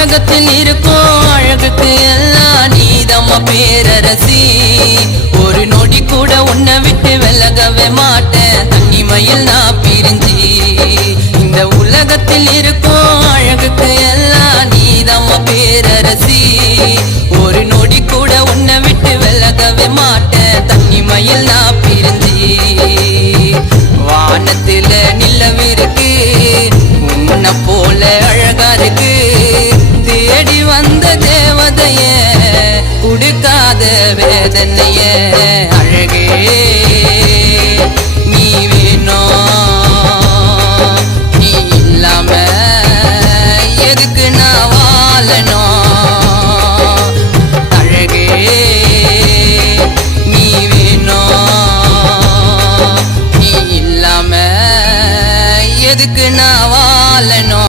உலகத்தில் இருக்கும் அழகுக்கு எல்லாம் நீதம்மா பேரரசி. ஒரு நொடி கூட உன்னை விட்டு விலகவே மாட்டேன் தனிமையில் நான் பிரிஞ்சி. இந்த உலகத்தில் இருக்கும் அழகுக்கு எல்லாம் நீதம்மா பேரரசி. ஒரு நொடி கூட உன்னை விட்டு விலகவே மாட்டேன் தனிமையில் நான் பிரிஞ்சி. வானத்தில நிலவிருக்கு உன்னை போல அழகா இருக்கு. தேடி வந்த தேவதைய கொடுக்காத வேதனைய அழகே